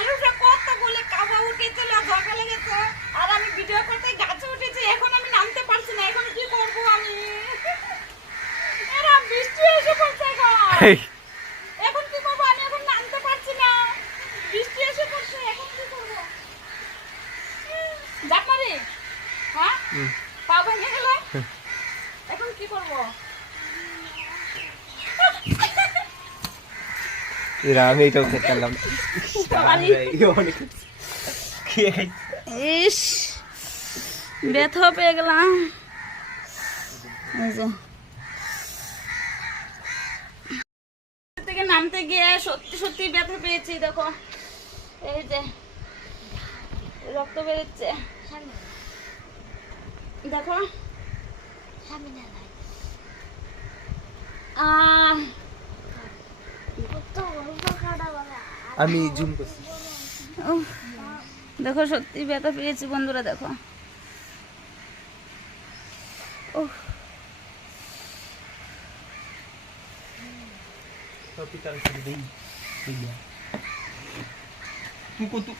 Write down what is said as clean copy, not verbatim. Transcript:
বালুটা কতগুলো কাবা উঠেছিল, সকালে গেছে, আর আমি ভিডিও করতে গাছে উঠেছি। এখন আমি নামতে পারছি না, এখন কি করব আমি? এরা বৃষ্টি এসে পড়ছে এখন। এখন কি করবো? আমি এখন নামতে পারছি না, বৃষ্টি এসে পড়ছে। এখন কি করবো? জাপ মারি? হ্যাঁ, পা ভেঙে গেল, এখন কি করবো? আমি এটাও খেতে পারলাম। ইস, ব্যথা পেয়ে গেলাম। এই যে থেকে নামতে গিয়ে সত্যি সত্যি ব্যথা পেয়েছি। দেখো, এই যে রক্ত বেরোচ্ছে, দেখো। আমি জুম করছি। দেখো, সত্যি ব্যথা পেয়েছি বন্ধুরা, দেখো। Hospital sedih. Iya. Kuku tuh